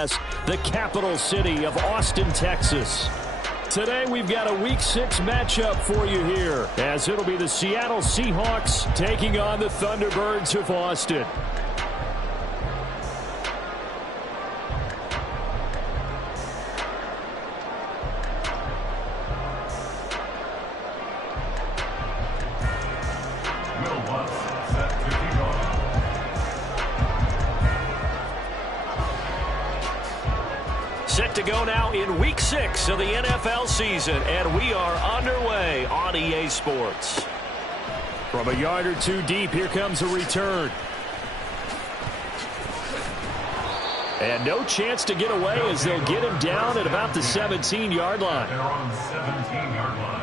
U.S., the capital city of Austin, Texas. Today we've got a Week 6 matchup for you here, as it'll be the Seattle Seahawks taking on the Thunderbirds of Austin. Set to go now in Week 6 of the NFL season, and we are underway on EA Sports. From a yard or two deep, here comes a return. And no chance to get away as they'll get him down at about the 17-yard line. They're on the 17-yard line.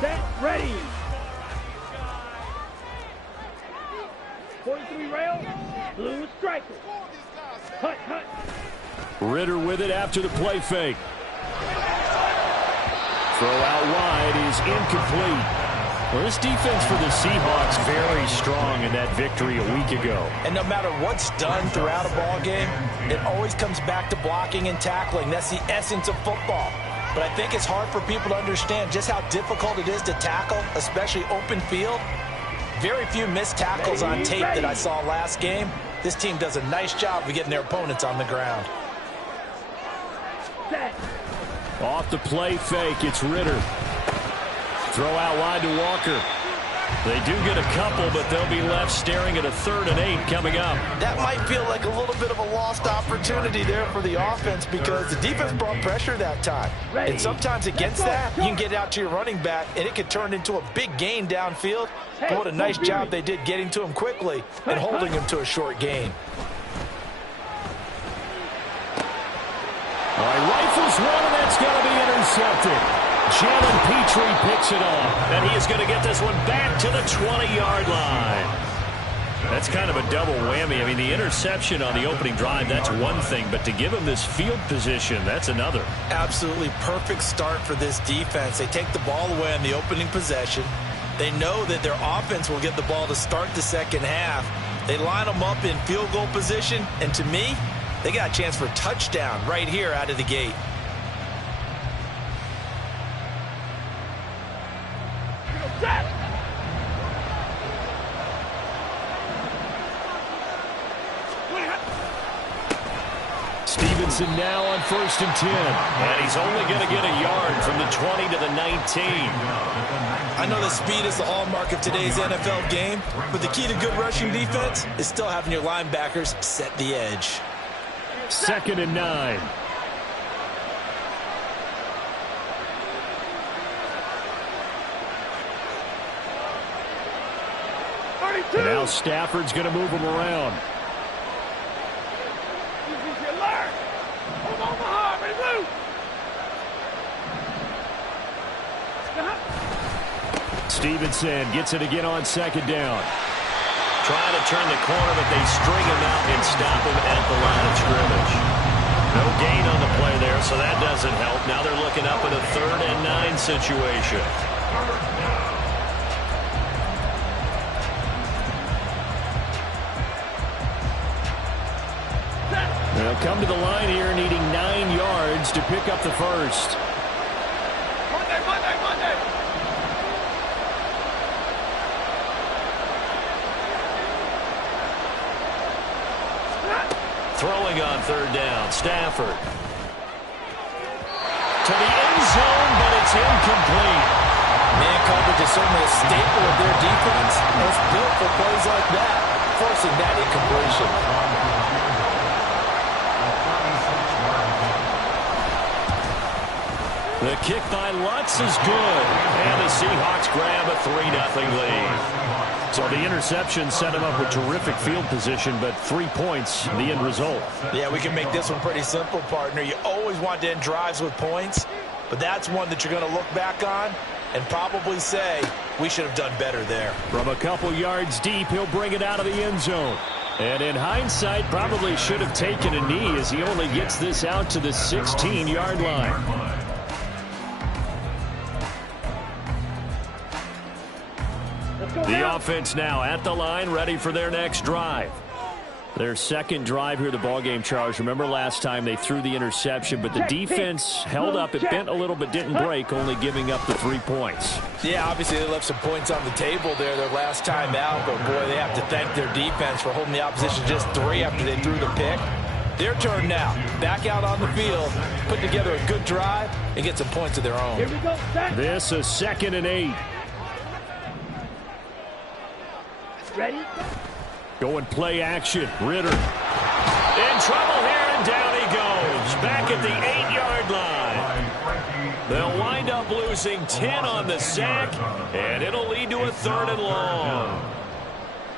Set, ready. 43 rail, blue striker. Hut, hut. Ritter with it after the play fake. Throw out wide is incomplete. Well, this defense for the Seahawks very strong in that victory a week ago. And no matter what's done throughout a ball game, it always comes back to blocking and tackling. That's the essence of football. But I think it's hard for people to understand just how difficult it is to tackle, especially open field. Very few missed tackles on tape that I saw last game. This team does a nice job of getting their opponents on the ground. Off the play fake, it's Ritter. Throw out wide to Walker. They do get a couple, but they'll be left staring at a 3rd and 8 coming up. That might feel like a little bit of a lost opportunity there for the offense because the defense brought pressure that time. And sometimes against that, you can get out to your running back, and it could turn into a big gain downfield. But what a nice job they did getting to him quickly and holding him to a short gain. All right, rifles one, and that's going to be intercepted. Jalen Petrie picks it up, and he is going to get this one back to the 20-yard line. That's kind of a double whammy. I mean, the interception on the opening drive, that's one thing, but to give him this field position, that's another. Absolutely perfect start for this defense. They take the ball away on the opening possession. They know that their offense will get the ball to start the second half. They line them up in field goal position, and to me, they got a chance for a touchdown right here out of the gate. Stevenson now on 1st and 10. And he's only going to get a yard from the 20 to the 19. I know that speed is the hallmark of today's NFL game, but the key to good rushing defense is still having your linebackers set the edge. 2nd and 9. And now Stafford's going to move him around. Stevenson gets it again on 2nd down. Trying to turn the corner, but they string him out and stop him at the line of scrimmage. No gain on the play there, so that doesn't help. Now they're looking up at a 3rd and 9 situation. They'll come to the line here needing 9 yards to pick up the first. Throwing on 3rd down, Stafford. To the end zone, but it's incomplete. Man coverage is certainly a staple of their defense. It's built for plays like that, forcing that incompletion. The kick by Lutz is good. And the Seahawks grab a 3-0 lead. So the interception set him up with terrific field position, but 3 points, the end result. Yeah, we can make this one pretty simple, partner. You always want to end drives with points, but that's one that you're going to look back on and probably say, we should have done better there. From a couple yards deep, he'll bring it out of the end zone. And in hindsight, probably should have taken a knee as he only gets this out to the 16-yard line. The offense now at the line, ready for their next drive. Their second drive here, the ballgame, Charles. Remember last time they threw the interception, but the defense held up. It bent a little but didn't break, only giving up the 3 points. Yeah, obviously they left some points on the table there their last time out, but boy, they have to thank their defense for holding the opposition just 3 after they threw the pick. Their turn now. Back out on the field, put together a good drive, and get some points of their own. Here we go, This is 2nd and 8. ready? Going play action. Ritter in trouble here, and down he goes. Back at the 8-yard line. They'll wind up losing 10 on the sack, and it'll lead to a 3rd and long.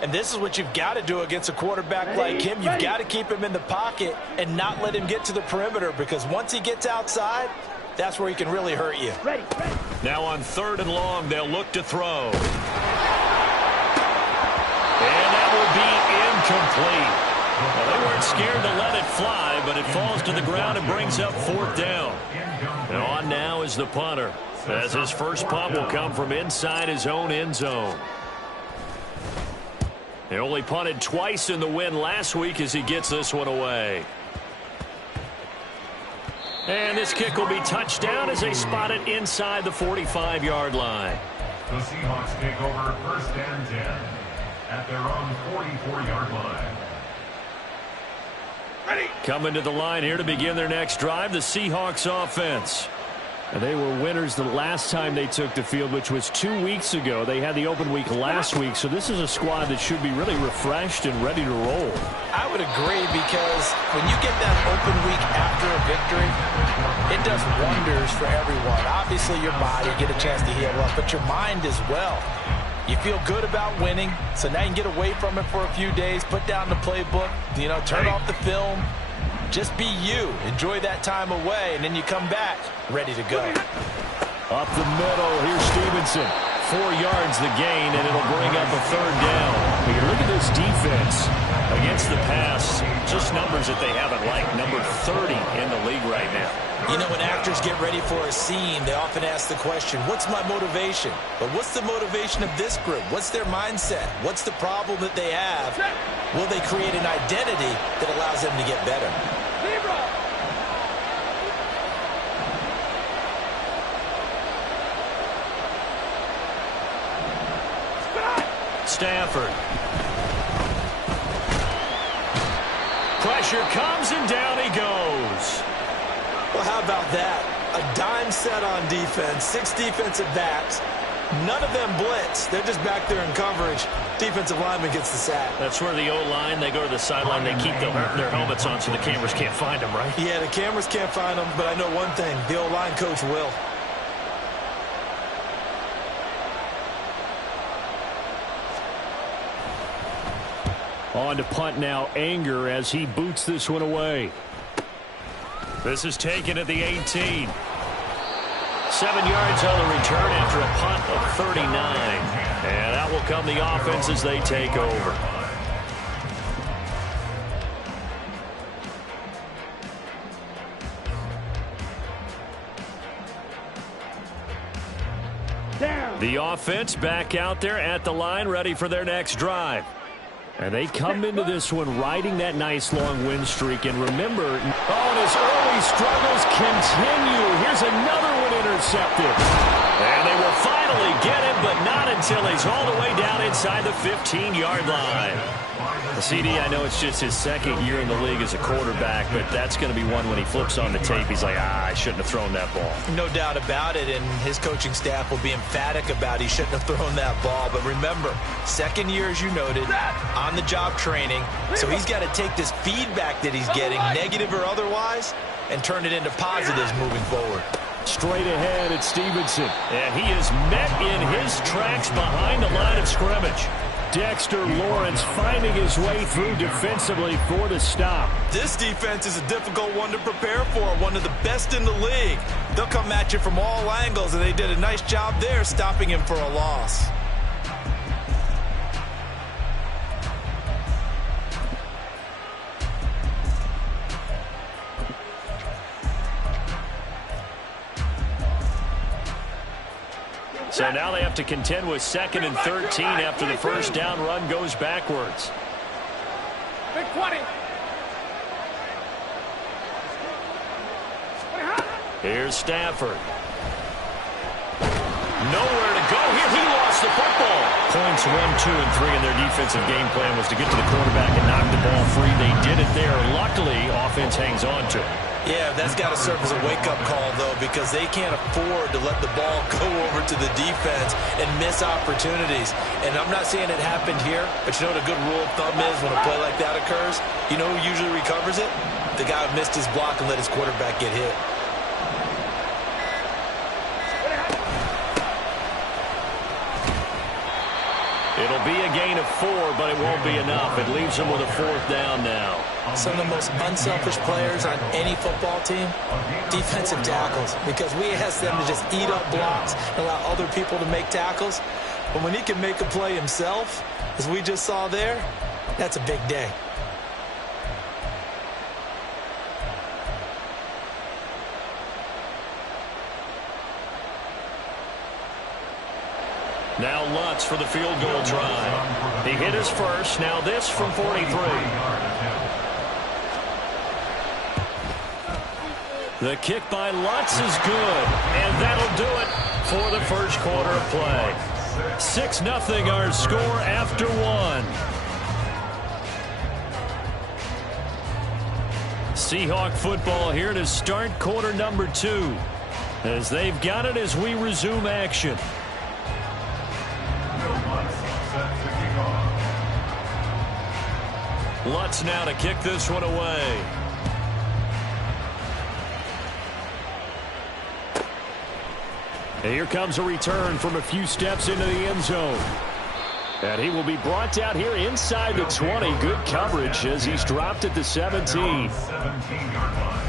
And this is what you've got to do against a quarterback like him. You've got to keep him in the pocket and not let him get to the perimeter, because once he gets outside, that's where he can really hurt you. Ready. Now on 3rd and long, they'll look to throw. And that will be incomplete. Well, they weren't scared to let it fly, but it falls to the ground and brings up 4th down. And on now is the punter, as his first punt will come from inside his own end zone. He only punted twice in the win last week as he gets this one away. And this kick will be touched down as they spot it inside the 45-yard line. The Seahawks take over 1st and 10 at their own 44-yard line. Coming to the line here to begin their next drive, the Seahawks offense. And they were winners the last time they took the field, which was 2 weeks ago. They had the open week last week, so this is a squad that should be really refreshed and ready to roll. I would agree, because when you get that open week after a victory, it does wonders for everyone. Obviously, your body, get a chance to heal up, but your mind as well. You feel good about winning, so now you can get away from it for a few days, put down the playbook, turn off the film. Just be you. Enjoy that time away, and then you come back ready to go. Up the middle, here's Stevenson. 4 yards the gain, and it'll bring up a 3rd down. But you look at this defense against the pass, just numbers that they haven't liked. Number 30 in the league right now. When actors get ready for a scene, they often ask the question, what's my motivation? But what's the motivation of this group? What's their mindset? What's the problem that they have? Will they create an identity that allows them to get better? Stafford. Pressure comes, and down he goes. Well, how about that? A dime set on defense, 6 defensive backs. None of them blitz. They're just back there in coverage. Defensive lineman gets the sack. That's where the O-line, they go to the sideline, they keep their helmets on so the cameras can't find them, right? Yeah, the cameras can't find them, but I know one thing. The O-line coach will. On to punt now, Anger, as he boots this one away. This is taken at the 18. 7 yards on the return after a punt of 39. And that will come the offense as they take over. Down. The offense back out there at the line, ready for their next drive. And they come into this one riding that nice long win streak. And remember, his early struggles continue. Here's another one intercepted. And they will finally get him, but not until he's all the way down inside the 15-yard line. The CD, I know it's just his 2nd year in the league as a quarterback, but that's going to be one when he flips on the tape. He's like, I shouldn't have thrown that ball. No doubt about it, and his coaching staff will be emphatic about he shouldn't have thrown that ball. But remember, 2nd year, as you noted, on-the-job training, so he's got to take this feedback that he's getting, negative or otherwise, and turn it into positives moving forward. Straight ahead at Stevenson. And he is met in his tracks behind the line of scrimmage. Dexter Lawrence finding his way through defensively for the stop. This defense is a difficult one to prepare for, one of the best in the league. They'll come at you from all angles, and they did a nice job there stopping him for a loss. So now they have to contend with 2nd and 13 after the first down run goes backwards. Big 20. Here's Stafford. Nowhere to go here. He lost the football. Points 1, 2, and 3 in their defensive game plan was to get to the quarterback and knock the ball free. They did it there. Luckily, offense hangs on to it. Yeah, that's got to serve as a wake-up call, though, because they can't afford to let the ball go over to the defense and miss opportunities. And I'm not saying it happened here, but you know what a good rule of thumb is when a play like that occurs? You know who usually recovers it? The guy who missed his block and let his quarterback get hit. It'll be a gain of 4, but it won't be enough. It leaves them with a 4th down now. Some of the most unselfish players on any football team, defensive tackles, because we ask them to just eat up blocks and allow other people to make tackles. But when he can make a play himself, as we just saw there, that's a big day. Now Lutz for the field goal try. He hit his first. Now this from 43. The kick by Lutz is good, and that'll do it for the first quarter of play. 6-0 our score after 1. Seahawk football here to start quarter number 2, as they've got it as we resume action. Lutz now to kick this one away. And here comes a return from a few steps into the end zone. And he will be brought down here inside the 20. Good coverage as he's dropped at the 17. 17-yard line.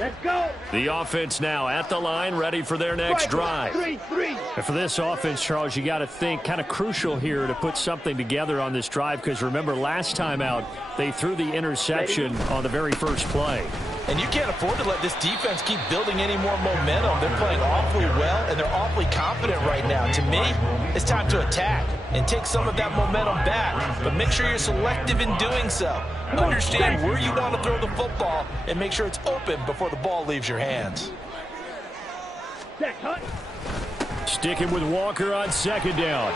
Let's go. The offense now at the line, ready for their next drive. 3-3. And for this offense, Charles, you got to think kind of crucial here to put something together on this drive, because remember last time out they threw the interception on the very first play. And you can't afford to let this defense keep building any more momentum. They're playing awfully well, and they're awfully confident right now. To me, it's time to attack and take some of that momentum back. But make sure you're selective in doing so. Understand where you want to throw the football and make sure it's open before the ball leaves your hands. Sticking with Walker on 2nd down.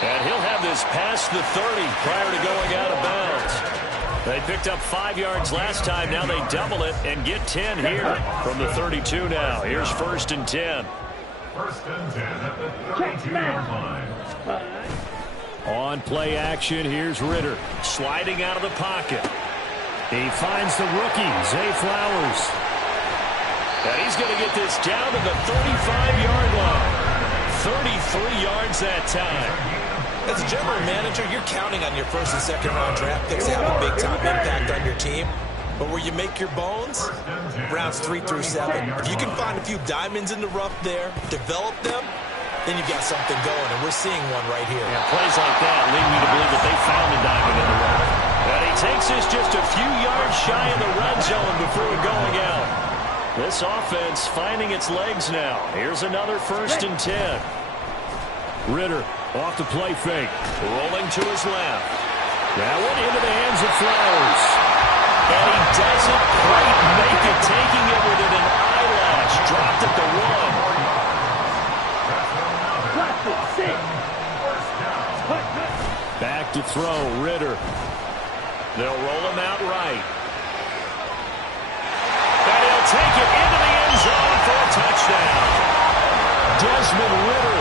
And he'll have this past the 30 prior to going out of bounds. They picked up 5 yards last time. Now they double it and get 10 here from the 32 now. Here's 1st and 10. 1st and 10 at the 32-yard line. On play action, here's Ritter sliding out of the pocket. He finds the rookie, Zay Flowers. And he's going to get this down to the 35-yard line. 33 yards that time. As a general manager, you're counting on your 1st and 2nd round draft picks to have a big-time impact on your team. But where you make your bones, rounds 3 through 7. If you can find a few diamonds in the rough there, develop them, then you've got something going, and we're seeing one right here. Yeah, plays like that lead me to believe that they found a diamond in the rough. And he takes this just a few yards shy of the red zone before going out. This offense finding its legs now. Here's another 1st and 10. Ritter off the play fake, rolling to his left. That one into the hands of Flowers. And he doesn't quite make it, taking it within an eyelash. Dropped at the 1. Back to throw, Ritter. They'll roll him out right. And he'll take it into the end zone for a touchdown. Desmond Ritter,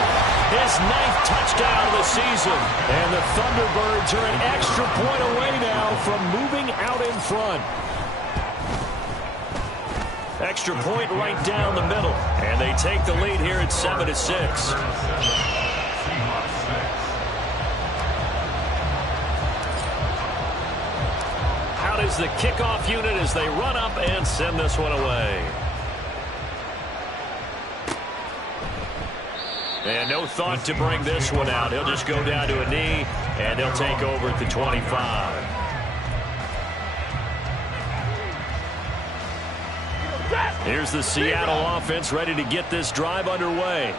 His 9th touchdown of the season. And the Thunderbirds are an extra point away now from moving out in front. Extra point right down the middle. And they take the lead here at 7-6. Out is the kickoff unit as they run up and send this one away. And no thought to bring this one out. He'll just go down to a knee, and they'll take over at the 25. Here's the Seattle offense ready to get this drive underway.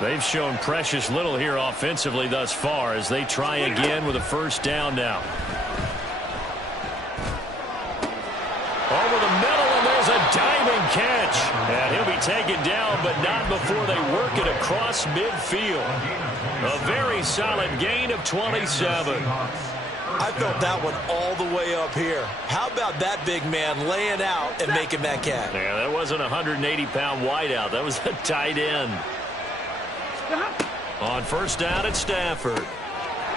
They've shown precious little here offensively thus far as they try again with a first down now. Over the middle, and there's a diving catch. And he'll be taken down, but not before they work it across midfield. A very solid gain of 27. I felt that one all the way up here. How about that big man laying out and making that catch? Yeah, that wasn't a 180-pound wideout. That was a tight end. On first down at Stafford.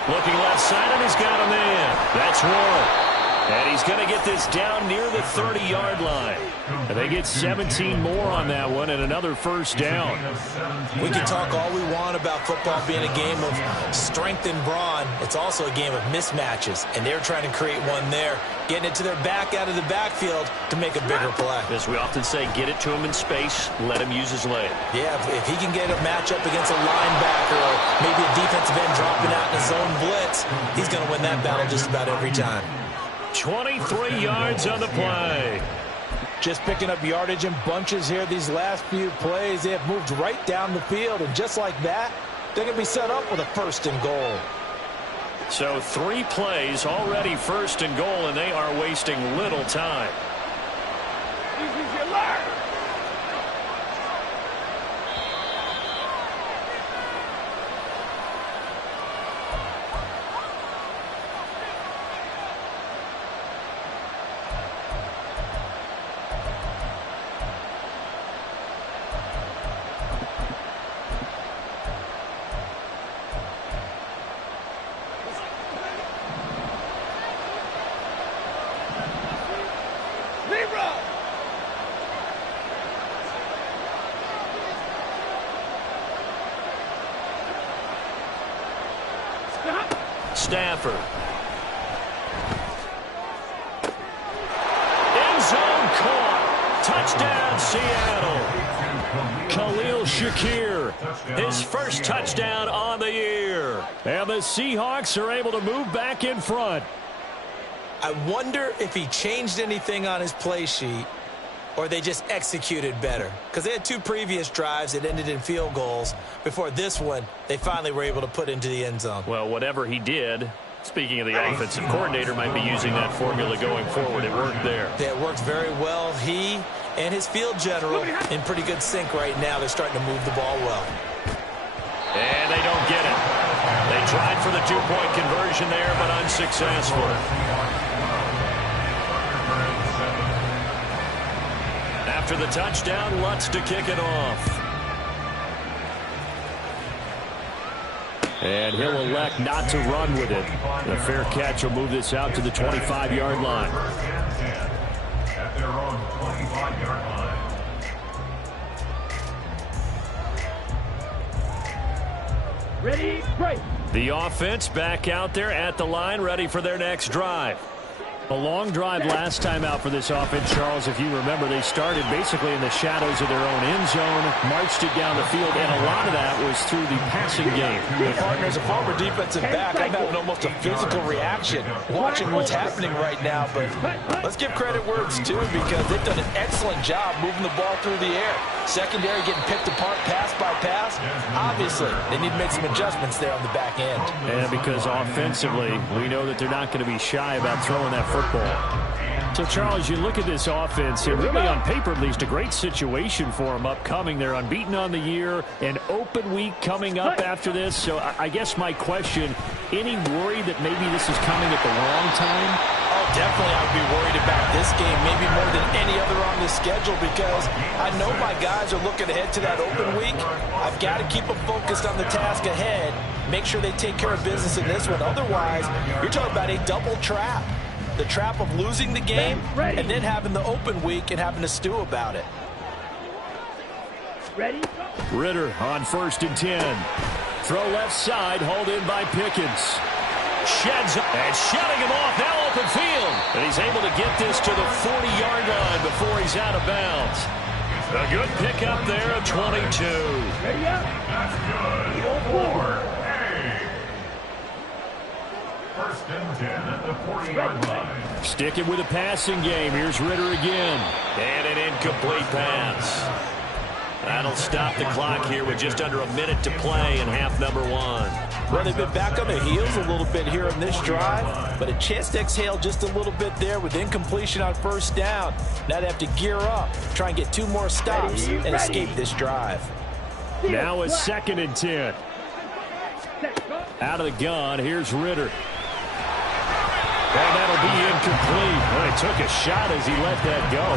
Looking left side, and he's got a man. That's one. And he's going to get this down near the 30-yard line. And they get 17 more on that one and another first down. We can talk all we want about football being a game of strength and brawn. It's also a game of mismatches, and they're trying to create one there, getting it to their back out of the backfield to make a bigger play. As we often say, get it to him in space, let him use his leg. Yeah, if he can get a matchup against a linebacker or maybe a defensive end dropping out in a zone blitz, he's going to win that battle just about every time. 23 yards on the play. Just picking up yardage in bunches here these last few plays. They have moved right down the field, and just like that, they're going to be set up with a first and goal. So 3 plays already first and goal, and they are wasting little time. Stafford. End zone caught. Touchdown, Seattle. Khalil Shakir, his first touchdown on the year. And the Seahawks are able to move back in front. I wonder if he changed anything on his play sheet or they just executed better. Because they had 2 previous drives that ended in field goals. Before this one, they finally were able to put into the end zone. Well, whatever he did, speaking of the offensive coordinator, might be using that formula going forward. It worked there. Yeah, it works very well. He and his field general in pretty good sync right now. They're starting to move the ball well. And they don't get it. They tried for the 2-point conversion there, but unsuccessful. After the touchdown, Lutz to kick it off. And he'll elect not to run with it. The fair catch will move this out to the 25-yard line. At their own 25-yard line. Ready, break. The offense back out there at the line, ready for their next drive. A long drive last time out for this offense, Charles. If you remember, they started basically in the shadows of their own end zone, marched it down the field, and a lot of that was through the passing game. Partner, as a former defensive back, I'm having almost a physical reaction watching what's happening right now. But let's give credit where it's due because they've done an excellent job moving the ball through the air. Secondary getting picked apart pass by pass. Obviously, they need to make some adjustments there on the back end. And because offensively, we know that they're not going to be shy about throwing that football. So, Charles, you look at this offense, and really on paper at least a great situation for them upcoming. They're unbeaten on the year, an open week coming up after this. So I guess my question, any worry that maybe this is coming at the wrong time? Oh, Definitely I would be worried about this game, maybe more than any other on the schedule, because I know my guys are looking ahead to that open week. I've got to keep them focused on the task ahead, make sure they take care of business in this one. Otherwise, you're talking about a double trap. The trap of losing the game and then having the open week and having to stew about it. Ready? Ritter on 1st and 10. Throw left side, hauled in by Pickens. Sheds and shedding him off, now open field. And he's able to get this to the 40-yard line before he's out of bounds. A good pickup there at 22. Ready up? That's good. For A. 1st and 10 at the 40-yard line. Sticking with a passing game. Here's Ritter again. And an incomplete pass. That'll stop the clock here with just under a minute to play in half number 1. Well, they've been back on their heels a little bit here in this drive, but a chance to exhale just a little bit there with incompletion on 1st down. Now they have to gear up, try and get 2 more stops and escape this drive. Now it's 2nd and 10. Out of the gun, here's Ritter. And that'll be incomplete. Well, he took a shot as he let that go.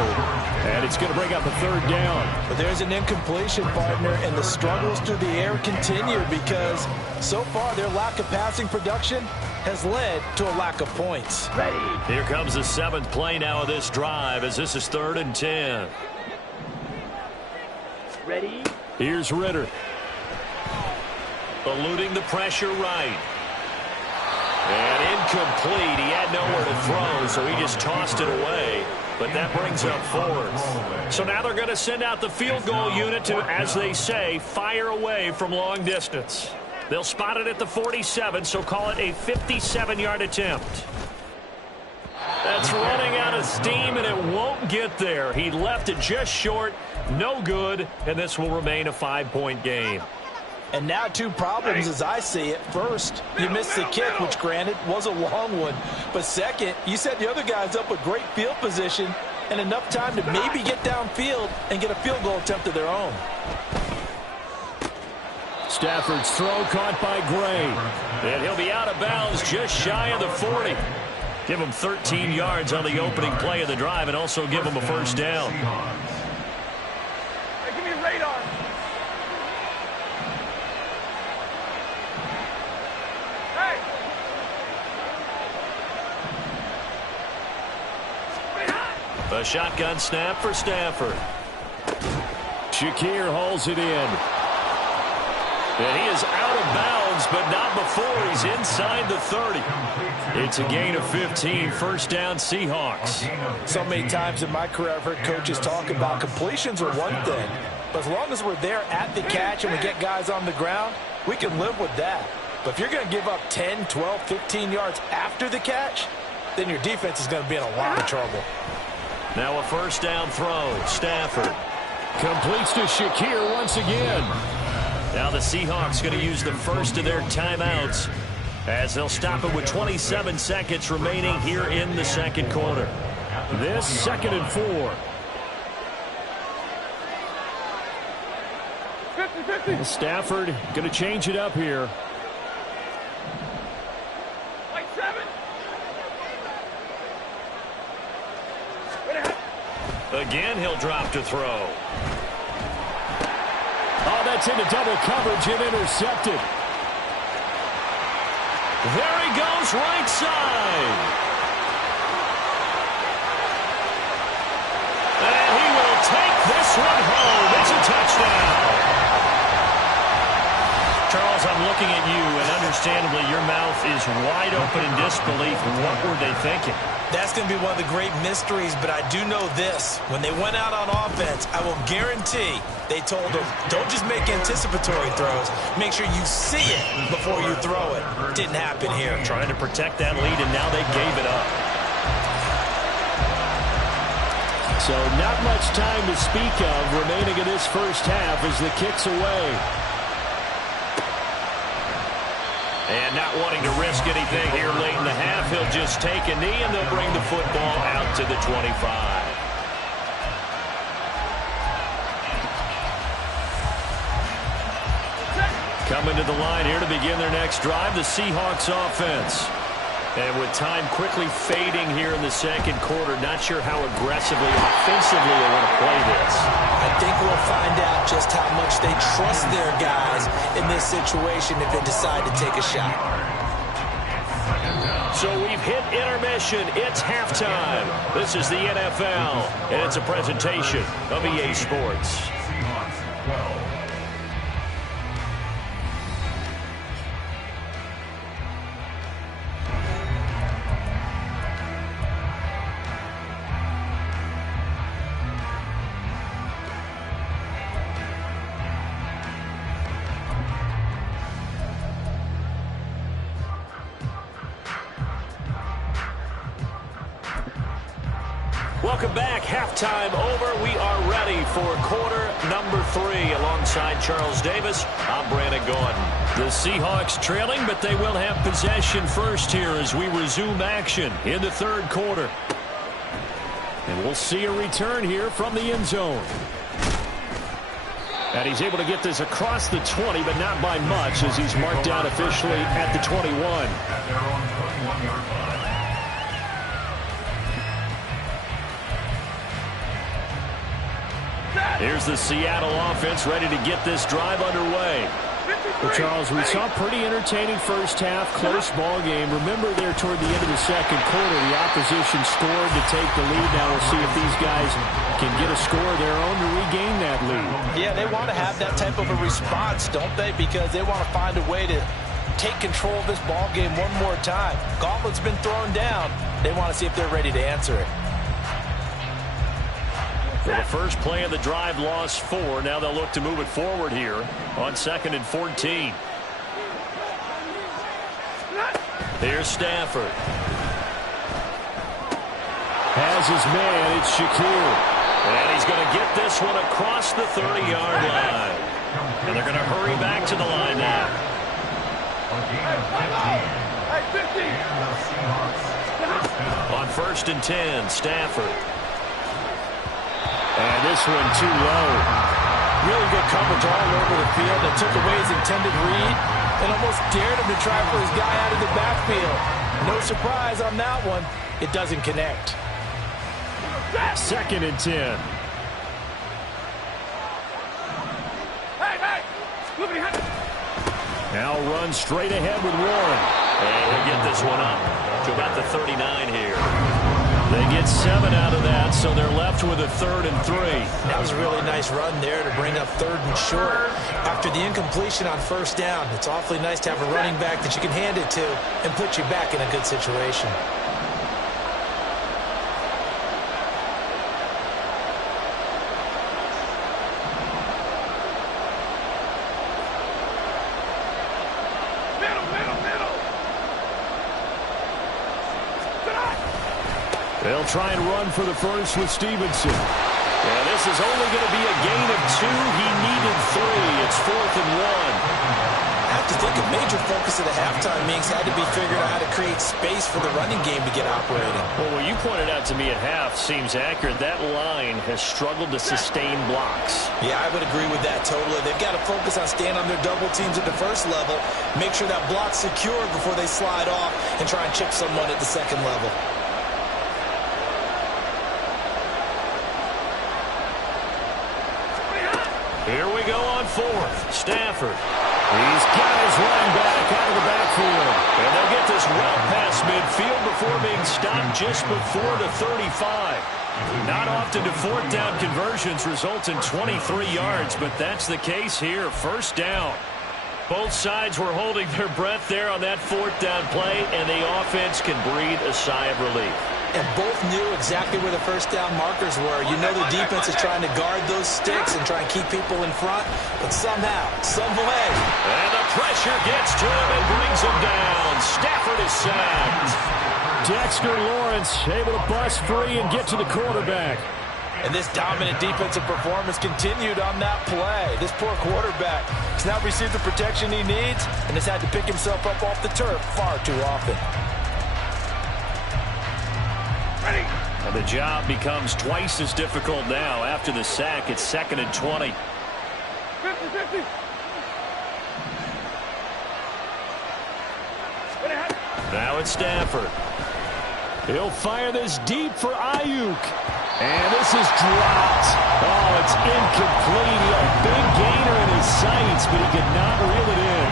And it's going to bring up a 3rd down. But there's an incompletion, partner, and the struggles through the air continue because so far their lack of passing production has led to a lack of points. Ready? Here comes the 7th play now of this drive as this is 3rd and 10. Ready? Here's Ritter. Eluding the pressure right. And incomplete. He had nowhere to throw, so he just tossed it away. But that brings up 4th. So now they're going to send out the field goal unit to, as they say, fire away from long distance. They'll spot it at the 47, so call it a 57-yard attempt. That's running out of steam, and it won't get there. He left it just short, no good, and this will remain a 5-point game. And now 2 problems as I see it. First, you missed the kick, which granted was a long one. But second, you set the other guys up with great field position and enough time to maybe get downfield and get a field goal attempt of their own. Stafford's throw caught by Gray. And he'll be out of bounds just shy of the 40. Give him 13 yards on the opening play of the drive and also give him a 1st down. Hey, give me radar. A shotgun snap for Stafford. Shakir hauls it in. And he is out of bounds, but not before he's inside the 30. It's a gain of 15, 1st down Seahawks. So many times in my career I've heard coaches talk about completions are one thing, but as long as we're there at the catch and we get guys on the ground, we can live with that. But if you're going to give up 10, 12, 15 yards after the catch, then your defense is going to be in a lot of trouble. Now a 1st down throw. Stafford completes to Shakir once again. Now the Seahawks going to use the first of their timeouts as they'll stop it with 27 seconds remaining here in the 2nd quarter. This 2nd and 4. 50-50. Stafford going to change it up here. Like 7. Again, he'll drop to throw. Oh, that's into double coverage and intercepted. There he goes, right side. And he will take this one home. It's a touchdown. Charles, I'm looking at you, and understandably, your mouth is wide open in disbelief. What were they thinking? That's going to be one of the great mysteries, but I do know this. When they went out on offense, I will guarantee they told them, don't just make anticipatory throws. Make sure you see it before you throw it. Didn't happen here. Trying to protect that lead, and now they gave it up. So not much time to speak of remaining in this 1st half as the kick's away. And not wanting to risk anything here late in the half, he'll just take a knee, and they'll bring the football out to the 25. Coming to the line here to begin their next drive, the Seahawks offense. And with time quickly fading here in the second quarter, not sure how aggressively and offensively they want to play this. I think we'll find out just how much they trust their guys in this situation if they decide to take a shot. So we've hit intermission. It's halftime. This is the NFL, and it's a presentation of EA Sports. Seahawks 12. Welcome back. Halftime over. We are ready for quarter number 3. Alongside Charles Davis, I'm Brandon Gordon. The Seahawks trailing, but they will have possession first here as we resume action in the third quarter. And we'll see a return here from the end zone. And he's able to get this across the 20, but not by much as he's marked down officially at the 21. At their own 21-yard line. Here's the Seattle offense ready to get this drive underway. Well, Charles, we saw a pretty entertaining first half, close ball game. Remember there toward the end of the second quarter, the opposition scored to take the lead. Now we'll see if these guys can get a score of their own to regain that lead. Yeah, they want to have that type of a response, don't they? Because they want to find a way to take control of this ball game one more time. Gauntlet's been thrown down. They want to see if they're ready to answer it. For the first play of the drive, lost 4. Now they'll look to move it forward here on 2nd and 14. Here's Stafford. Has his man, it's Shakir. And he's going to get this one across the 30-yard line. And they're going to hurry back to the line now. A gain of 15. And the Seahawks. On 1st and 10, Stafford. And this one too low. Really good coverage all over the field. They took away his intended read and almost dared him to try for his guy out of the backfield. No surprise on that one. It doesn't connect. 2nd and 10. Now run straight ahead with Warren. And they get this one up to about the 39 here. They get 7 out of that, so they're left with a 3rd and 3. That was a really nice run there to bring up 3rd and short. After the incompletion on 1st down, it's awfully nice to have a running back that you can hand it to and put you back in a good situation. They'll try and run for the first with Stevenson. Yeah, this is only going to be a gain of 2. He needed 3. It's 4th and 1. I have to think a major focus of the halftime meetings had to be figuring out how to create space for the running game to get operating. Well, what you pointed out to me at half seems accurate. That line has struggled to sustain blocks. Yeah, I would agree with that totally. They've got to focus on staying on their double teams at the first level, make sure that block's secured before they slide off and try and chip someone at the second level. Here we go on 4th. Stafford. He's got his running back out of the backfield. And they'll get this route past midfield before being stopped just before the 35. Not often do 4th down conversions result in 23 yards, but that's the case here. 1st down. Both sides were holding their breath there on that 4th down play, and the offense can breathe a sigh of relief. And both knew exactly where the 1st down markers were. You know the defense is trying to guard those sticks and try and keep people in front, but somehow, some way. And the pressure gets to him and brings him down. Stafford is sacked. Dexter Lawrence able to bust free and get to the quarterback. And this dominant defensive performance continued on that play. This poor quarterback has not received the protection he needs and has had to pick himself up off the turf far too often. And the job becomes twice as difficult now. After the sack, it's 2nd and 20. 50-50. Now it's Stafford. He'll fire this deep for Ayuk. And this is dropped. Oh, it's incomplete. He had a big gainer in his sights, but he could not reel it in.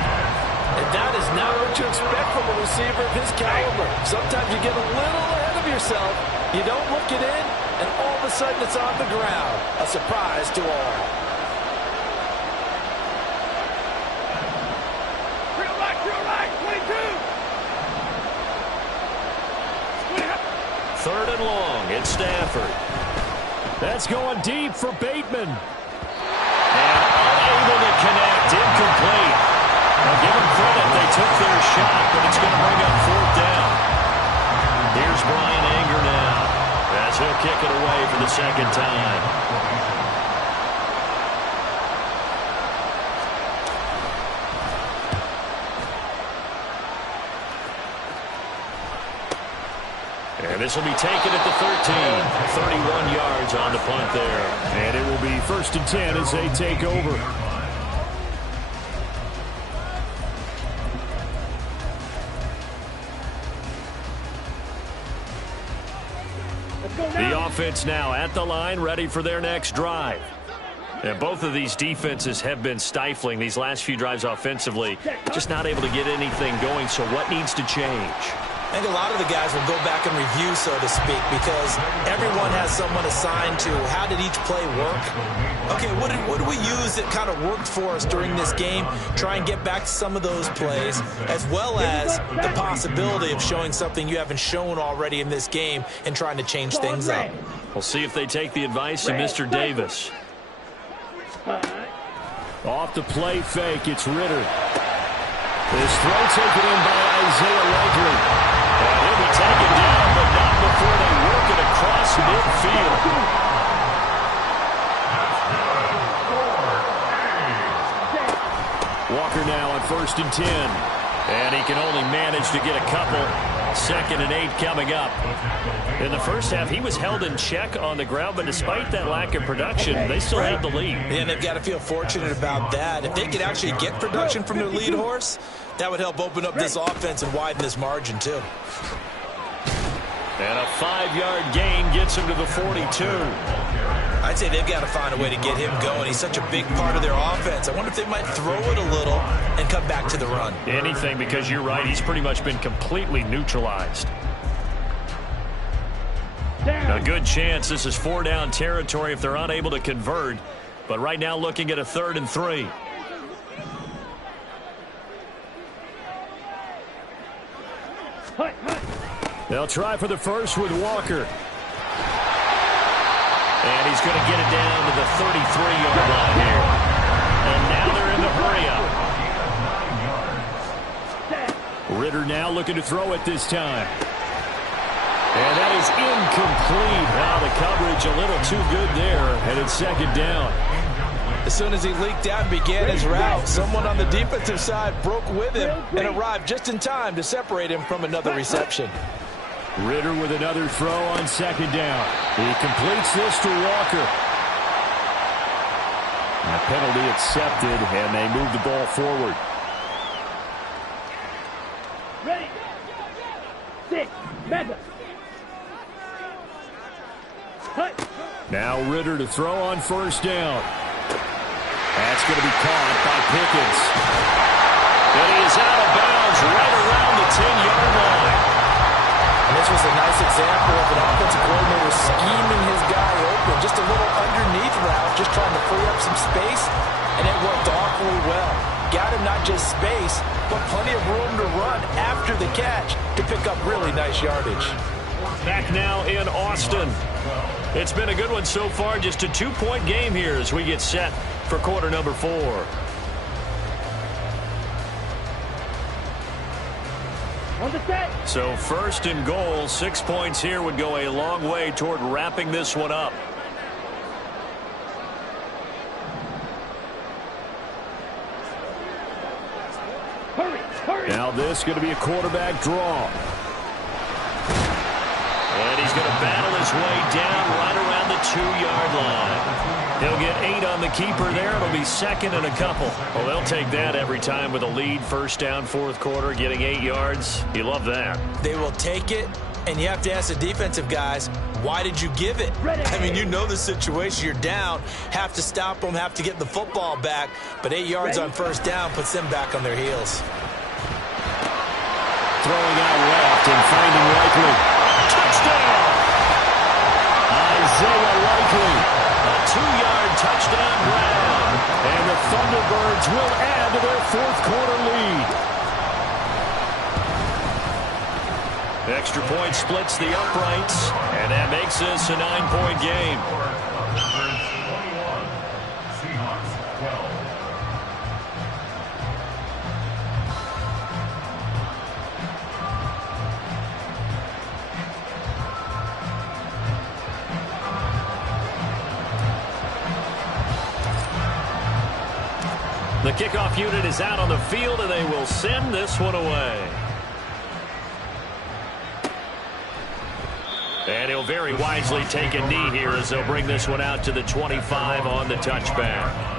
And that is not what you expect from a receiver of his caliber. Sometimes you get a little ahead of yourself. You don't look it in, and all of a sudden it's on the ground. A surprise to all. Drill right, 22. Third and long, it's Stafford. That's going deep for Bateman. And unable to connect, incomplete. Now give them credit, they took their shot, but it's going to bring up fourth down. Here's Brian Anger now, as he'll kick it away for the second time. And this will be taken at the 13. 31 yards on the punt there. And it will be 1st and 10 as they take over. The offense now at the line, ready for their next drive. And both of these defenses have been stifling these last few drives offensively. Just not able to get anything going, so what needs to change? I think a lot of the guys will go back and review, so to speak, because everyone has someone assigned to how did each play work. Okay, what did we use that kind of worked for us during this game? Try and get back to some of those plays, as well as the possibility of showing something you haven't shown already in this game and trying to change things up. We'll see if they take the advice of Mr. Davis. Off the play fake, it's Ritter. This throw taken in by Isaiah Likely. And he'll be taken down, but not before they work it across midfield. Walker now on 1st and 10. And he can only manage to get a couple. 2nd and 8 coming up. In the first half, he was held in check on the ground, but despite that lack of production, they still had the lead. And they've got to feel fortunate about that. If they could actually get production from their lead horse, that would help open up this offense and widen this margin, too. And a 5-yard gain gets him to the 42. I'd say they've got to find a way to get him going. He's such a big part of their offense. I wonder if they might throw it a little and come back to the run. Anything, because you're right, he's pretty much been completely neutralized. A good chance this is 4-down territory if they're unable to convert. But right now looking at a 3rd and 3. They'll try for the first with Walker. And he's going to get it down to the 33-yard line here. And now they're in the hurry-up. Ritter now looking to throw it this time. And that is incomplete. Wow, the coverage a little too good there. And it's 2nd down. As soon as he leaked out and began his route, someone on the defensive side broke with him and arrived just in time to separate him from another reception. Ritter with another throw on 2nd down. He completes this to Walker. And a penalty accepted, and they move the ball forward. Ready. 6. Mega. Now Ritter to throw on 1st down. That's going to be caught by Pickens. And he is out of bounds right around the 10-yard line. And this was a nice example of an offensive coordinator scheming his guy open. Just a little underneath route, just trying to free up some space, and it worked awfully well. Got him not just space, but plenty of room to run after the catch to pick up really nice yardage. Back now in Austin. It's been a good one so far. Just a 2-point game here as we get set for quarter number 4. So 1st and goal, 6 points here would go a long way toward wrapping this one up. Hurry. Now this is going to be a quarterback draw. And he's going to battle his way down right around the 2-yard line. He'll get 8 on the keeper there. It'll be second and a couple. Well, they'll take that every time with a lead. First down, fourth quarter, getting 8 yards. You love that. They will take it, and you have to ask the defensive guys, why did you give it? I mean, you know the situation. You're down, have to stop them, have to get the football back. But 8 yards on first down puts them back on their heels. Throwing out left and finding Likely. Touchdown! Isaiah Likely. A 2-yard touchdown grab. And the Thunderbirds will add to their fourth quarter lead. The extra point splits the uprights, and that makes this a 9-point game. Seahawks 12. The kickoff unit is out on the field, and they will send this one away. And he'll very wisely take a knee here as they'll bring this one out to the 25 on the touchback.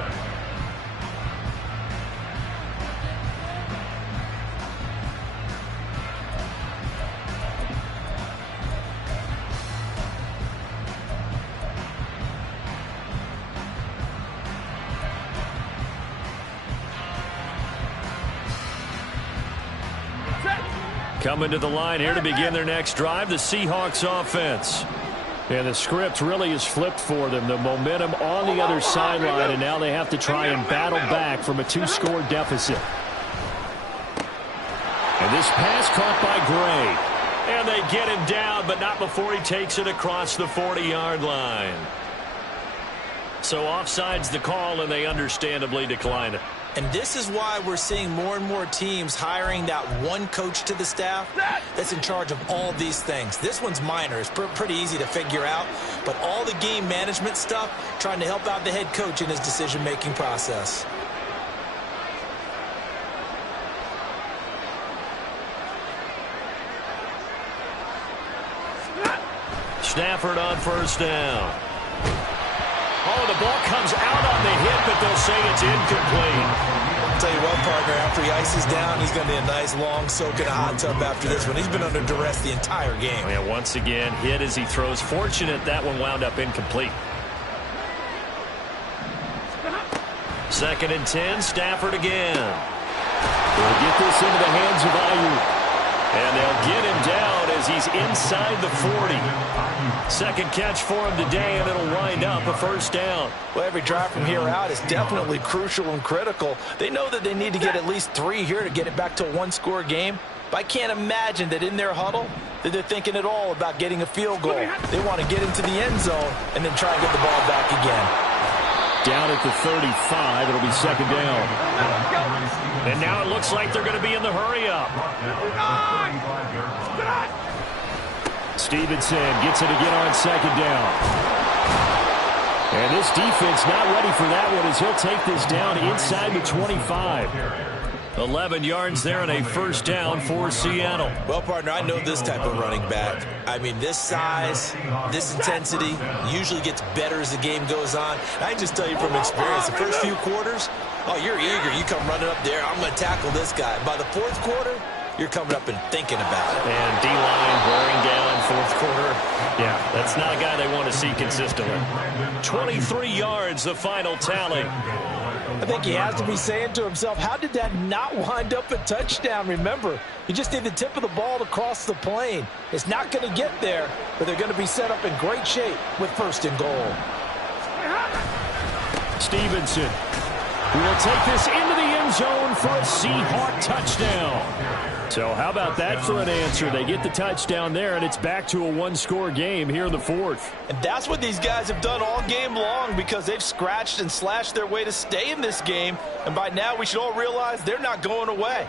Coming to the line here to begin their next drive, the Seahawks offense. And the script really is flipped for them. The momentum on the other sideline, and now they have to try and battle back from a 2-score deficit. And this pass caught by Gray. And they get him down, but not before he takes it across the 40-yard line. So offside's the call, and they understandably decline it. And this is why we're seeing more and more teams hiring that one coach to the staff that's in charge of all these things. This one's minor. It's pretty easy to figure out. But all the game management stuff, trying to help out the head coach in his decision-making process. Stafford on first down. Oh, the ball comes out on the hit, but they'll say it's incomplete. I'll tell you what, partner, after he ices down, he's going to need a nice long soak in a hot tub after this one. He's been under duress the entire game. And once again, hit as he throws. Fortunate that one wound up incomplete. Second and 10, Stafford again. They'll get this into the hands of Ayuk. And they'll get him down as he's inside the 40. Second catch for him today, and it'll wind up a first down. Well, every drive from here out is definitely crucial and critical. They know that they need to get at least 3 here to get it back to a 1-score game. But I can't imagine that in their huddle that they're thinking at all about getting a field goal. They want to get into the end zone and then try and get the ball back again. Down at the 35, it'll be second down. And now it looks like they're going to be in the hurry-up. Stevenson gets it again on second down. And this defense not ready for that one as he'll take this down inside the 25. 11 yards there and a first down for Seattle. Well, partner, I know this type of running back. I mean, this size, this intensity usually gets better as the game goes on. And I can just tell you from experience, the first few quarters, oh, you're eager. You come running up there, I'm going to tackle this guy. By the fourth quarter, you're coming up and thinking about it. And D-line wearing down fourth quarter. Yeah, that's not a guy they want to see consistently. 23 yards, the final tally. I think he has to be saying to himself, how did that not wind up a touchdown? Remember, you just need the tip of the ball to cross the plane. It's not going to get there, but they're going to be set up in great shape with first and goal. Stevenson will take this into the end zone for a Seahawk touchdown. So how about that for an answer? They get the touchdown there, and it's back to a 1-score game here in the fourth. And that's what these guys have done all game long because they've scratched and slashed their way to stay in this game. And by now, we should all realize they're not going away.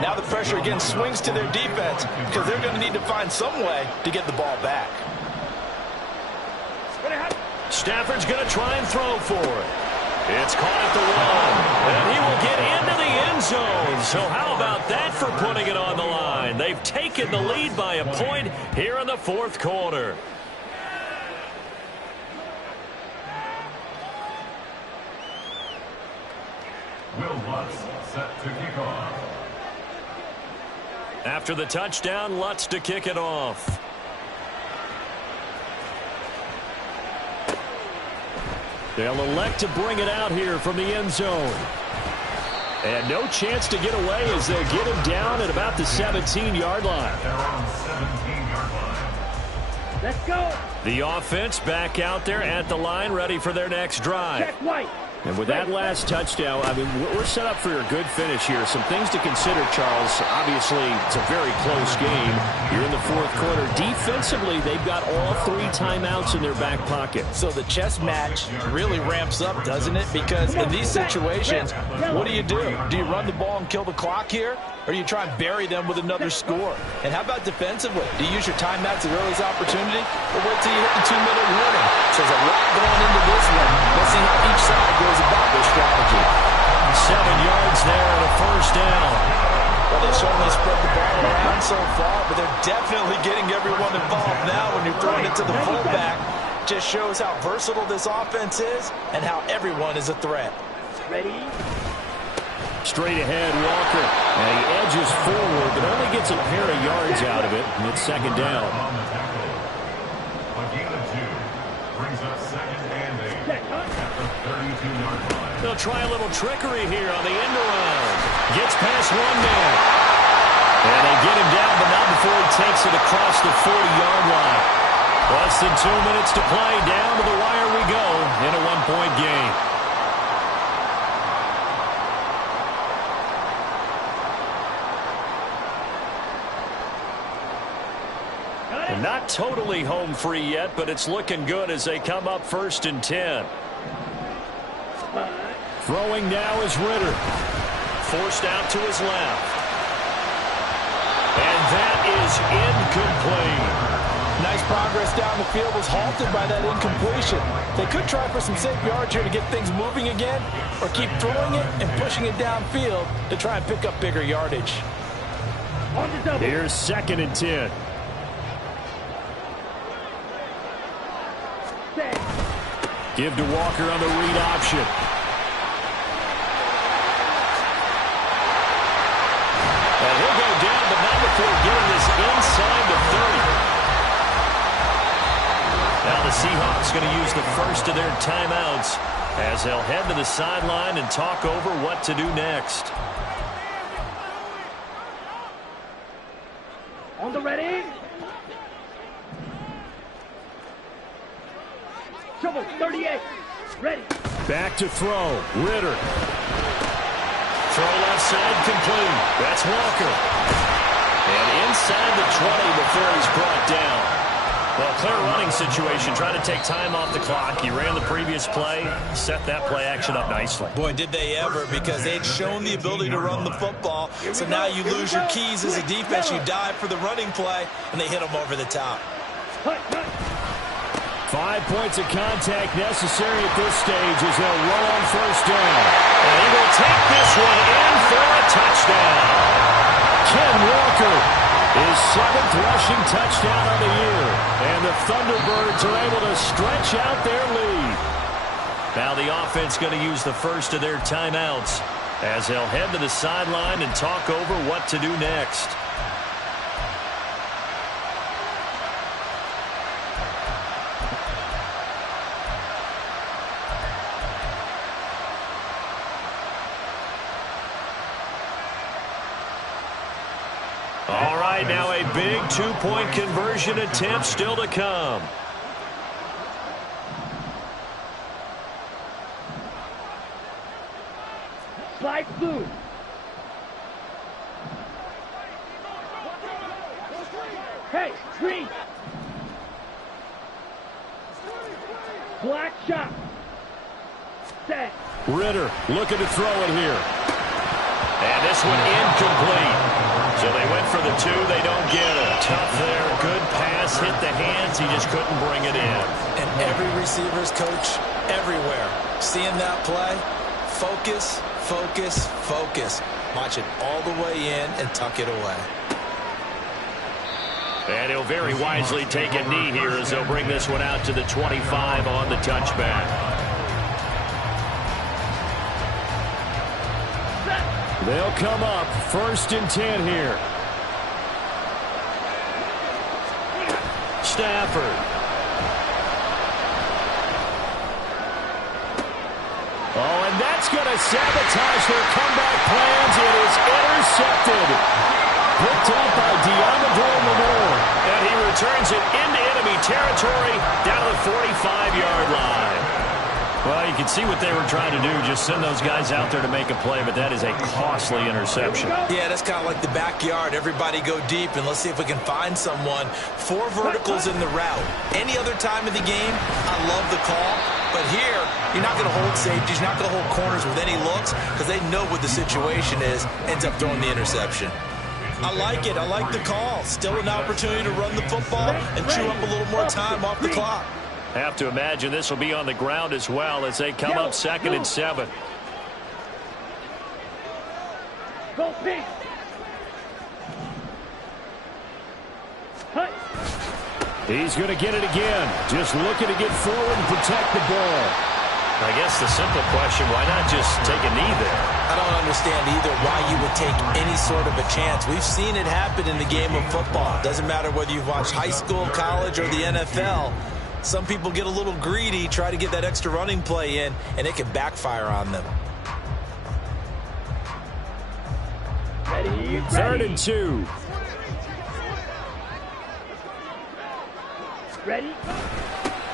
Now the pressure again swings to their defense because they're going to need to find some way to get the ball back. Stafford's going to try and throw for it. It's caught at the 1, and he will get into the end zone. So how about that for putting it on the line? They've taken the lead by a point here in the fourth quarter. Lutz set to kick off. After the touchdown, Lutz to kick it off. They'll elect to bring it out here from the end zone. And no chance to get away as they'll get him down at about the 17-yard line. They're on 17-yard line. Let's go. The offense back out there at the line, ready for their next drive. Check White. And with that last touchdown, I mean, we're set up for a good finish here. Some things to consider, Charles. Obviously, it's a very close game. You're in the fourth quarter. Defensively, they've got all 3 timeouts in their back pocket. So the chess match really ramps up, doesn't it? Because in these situations, what do? Do you run the ball and kill the clock here? Or do you try and bury them with another score? And how about defensively? Do you use your timeouts at earliest opportunity? Or wait till you hit the 2-minute warning? So there's a lot going into this one. Let's see how each side goes about their strategy. 7 yards there and a first down. Well, they certainly spread the ball around so far, but they're definitely getting everyone involved now when you're throwing it to the fullback. Just shows how versatile this offense is and how everyone is a threat. Ready? Straight ahead, Walker. And he edges forward, but only gets a pair of yards out of it, and it's second down. On the tackle. Again, 2 brings up 2nd and 8 at the 32-yard line. They'll try a little trickery here on the end around. Gets past one man. And they get him down, but not before he takes it across the 40-yard line. Less than 2 minutes to play. Down to the wire we go in a 1-point game. And not totally home free yet, but it's looking good as they come up 1st and 10. Throwing now is Ritter. Forced out to his left. And that is incomplete. Nice progress down the field, was halted by that incompletion. They could try for some safe yards here to get things moving again, or keep throwing it and pushing it downfield to try and pick up bigger yardage. On the double. Here's 2nd and 10. Set. Give to Walker on the read option. And he'll go down, but not before getting this inside the 30. Now the Seahawks going to use the first of their timeouts as they'll head to the sideline and talk over what to do next. On the ready. Trouble 38. Ready. Back to throw. Ritter. Throw left side complete. That's Walker. And inside the 20 before he's brought down. Well, clear running situation. Trying to take time off the clock. He ran the previous play. Set that play action up nicely. Boy, did they ever, because they'd shown the ability to run the football. So now you lose your keys as a defense. You dive for the running play, and they hit them over the top. 5 points of contact necessary at this stage as they'll run on first down. And he will take this one in for a touchdown. Ken Walker, his 7th rushing touchdown of the year. And the Thunderbirds are able to stretch out their lead. Now the offense going to use the first of their timeouts as they'll head to the sideline and talk over what to do next. All right, now a big 2-point conversion attempt still to come. Slide through. Hey, green. Black shot. Set. Ritter looking to throw it here. And this one incomplete. So they went for the 2. They don't get it. Tough there. Good pass. Hit the hands. He just couldn't bring it in. And every receiver's coach everywhere, seeing that play, focus, focus, focus. Watch it all the way in and tuck it away. And he'll very wisely take a knee here as they'll bring this one out to the 25 on the touchback. They'll come up 1st and 10 here. Stafford. Oh, and that's going to sabotage their comeback plans. It is intercepted. Picked up by Diamador Lenore. And he returns it into enemy territory down to the 45-yard line. Well, you can see what they were trying to do, just send those guys out there to make a play, but that is a costly interception. Yeah, that's kind of like the backyard. Everybody go deep, and let's see if we can find someone. 4 verticals in the route. Any other time of the game, I love the call. But here, you're not going to hold safeties, you're not going to hold corners with any looks because they know what the situation is, ends up throwing the interception. I like it. I like the call. Still an opportunity to run the football and chew up a little more time off the clock. Have to imagine this will be on the ground as well as they come up 2nd and 7. Go pig. Hut. He's going to get it again. Just looking to get forward and protect the ball. I guess the simple question, why not just take a knee there? I don't understand either why you would take any sort of a chance. We've seen it happen in the game of football. Doesn't matter whether you've watched high school, college, or the NFL. Some people get a little greedy, try to get that extra running play in, and it can backfire on them. Ready. 3rd and 2. Ready.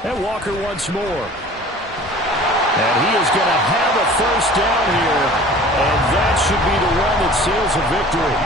And Walker once more. And he is going to have a 1st down here. And that should be the one that seals a victory.